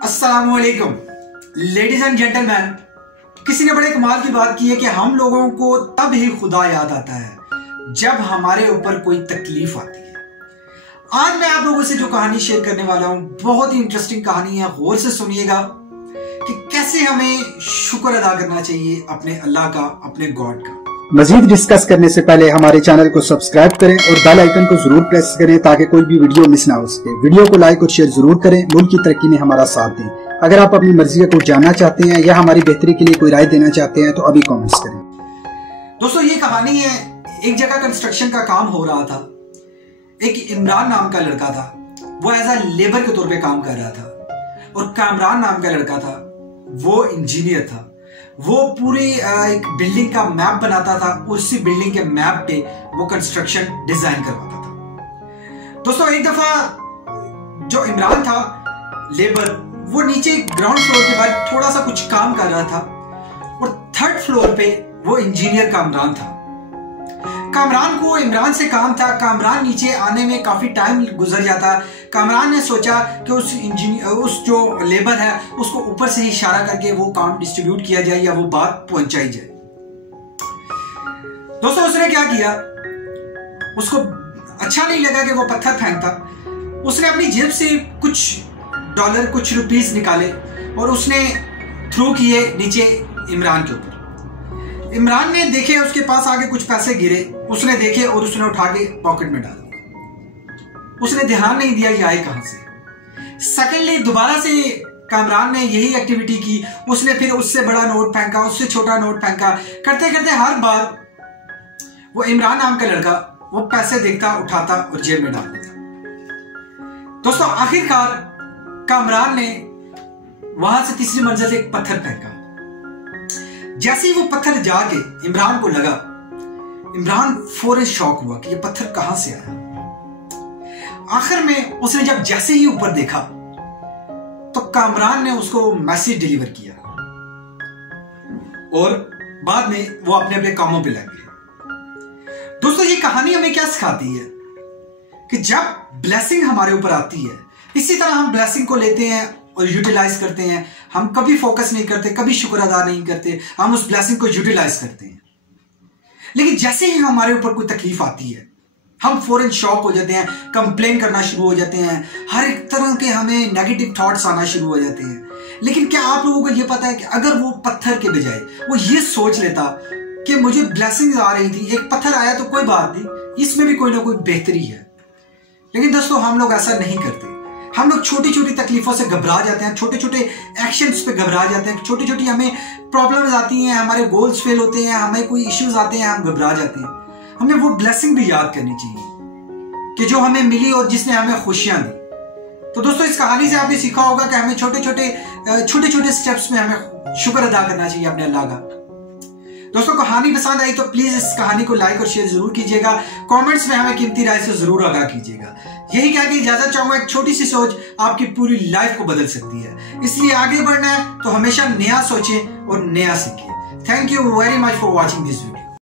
अस्सलामुअलैकुम ladies and gentleman. किसी ने बड़े कमाल की बात की है कि हम लोगों को तब ही खुदा याद आता है जब हमारे ऊपर कोई तकलीफ आती है। आज मैं आप लोगों से जो कहानी शेयर करने वाला हूं बहुत ही इंटरेस्टिंग कहानी है। गौर से सुनिएगा कि कैसे हमें शुक्र अदा करना चाहिए अपने अल्लाह का, अपने गॉड का। मजीद डिस्कस करने से पहले हमारे चैनल को सब्सक्राइब करें और बेल आइकन को जरूर प्रेस करें ताकि कोई भी वीडियो मिस ना हो सके। वीडियो को लाइक और शेयर जरूर करें। मुल्क की तरक्की में हमारा साथ दें। अगर आप अपनी मर्जी को जानना चाहते हैं या हमारी बेहतरी के लिए कोई राय देना चाहते हैं तो अभी कमेंट्स करें। दोस्तों ये कहानी है, एक जगह कंस्ट्रक्शन का काम हो रहा था। एक इमरान नाम का लड़का था, वो एज अ लेबर के तौर पे काम कर रहा था। और कामरान नाम का लड़का था, वो इंजीनियर था। वो पूरी एक बिल्डिंग का मैप बनाता था, उसी बिल्डिंग के मैप पे वो कंस्ट्रक्शन डिजाइन करवाता था। दोस्तों एक दफा जो इमरान था लेबर, वो नीचे ग्राउंड फ्लोर के बाद थोड़ा सा कुछ काम कर रहा था और थर्ड फ्लोर पे वो इंजीनियर कामरान था। कामरान को इमरान से काम था। कामरान नीचे आने में काफी टाइम गुजर जाता। कामरान ने सोचा कि उस जो लेबर है उसको ऊपर से ही इशारा करके वो काम डिस्ट्रीब्यूट किया जाए या वो बात पहुंचाई जाए। दोस्तों उसने क्या किया, उसको अच्छा नहीं लगा कि वो पत्थर फेंकता। उसने अपनी जेब से कुछ डॉलर, कुछ रुपीस निकाले और उसने थ्रो किए नीचे इमरान के ऊपर। इमरान ने देखे, उसके पास आगे कुछ पैसे गिरे, उसने देखे और उसने उठा के पॉकेट में डाल दिया। उसने ध्यान नहीं दिया कि आए कहां से। सेकेंडली दोबारा से कामरान ने यही एक्टिविटी की। उसने फिर उससे बड़ा नोट फेंका, उससे छोटा नोट फेंका। करते करते हर बार वो इमरान नाम का लड़का वो पैसे देखता, उठाता और जेब में डाल देता। दोस्तों आखिरकार कामरान ने वहां से तीसरी मंजिल से एक पत्थर फेंका। जैसे ही वो पत्थर जाके इमरान को लगा, इमरान फौरन शॉक हुआ कि ये पत्थर कहां से आया। आखिर में उसने जब जैसे ही ऊपर देखा तो कामरान ने उसको मैसेज डिलीवर किया और बाद में वो अपने अपने कामों पे लग गए। दोस्तों ये कहानी हमें क्या सिखाती है कि जब ब्लेसिंग हमारे ऊपर आती है, इसी तरह हम ब्लेसिंग को लेते हैं और यूटिलाइज करते हैं। हम कभी फोकस नहीं करते, कभी शुक्र अदा नहीं करते, हम उस ब्लेसिंग को यूटिलाइज करते हैं। लेकिन जैसे ही हमारे ऊपर कोई तकलीफ आती है हम फौरन शॉक हो जाते हैं, कंप्लेन करना शुरू हो जाते हैं, हर एक तरह के हमें नेगेटिव थॉट्स आना शुरू हो जाते हैं। लेकिन क्या आप लोगों को यह पता है कि अगर वो पत्थर के बजाय वो ये सोच लेता कि मुझे ब्लेसिंग आ रही थी, एक पत्थर आया तो कोई बात नहीं, इसमें भी कोई ना कोई बेहतरी है। लेकिन दोस्तों हम लोग ऐसा नहीं करते। हम लोग छोटी छोटी तकलीफों से घबरा जाते हैं, छोटे छोटे एक्शंस पे घबरा जाते हैं, छोटी छोटी हमें प्रॉब्लम्स आती हैं, हमारे गोल्स फेल होते हैं, हमें कोई इश्यूज आते हैं, हम घबरा जाते हैं। हमें वो ब्लेसिंग भी याद करनी चाहिए कि जो हमें मिली और जिसने हमें खुशियां दी। तो दोस्तों इस कहानी से आपने सीखा होगा कि हमें छोटे छोटे स्टेप्स में हमें शुक्र अदा करना चाहिए अपने अल्लाह का। दोस्तों कहानी पसंद आई तो प्लीज इस कहानी को लाइक और शेयर जरूर कीजिएगा। कमेंट्स में हमें कीमती राय से जरूर आगाह कीजिएगा। यही कह के इजाजत चाहूंगा, एक छोटी सी सोच आपकी पूरी लाइफ को बदल सकती है। इसलिए आगे बढ़ना है तो हमेशा नया सोचें और नया सीखें। Thank you very much for watching this video.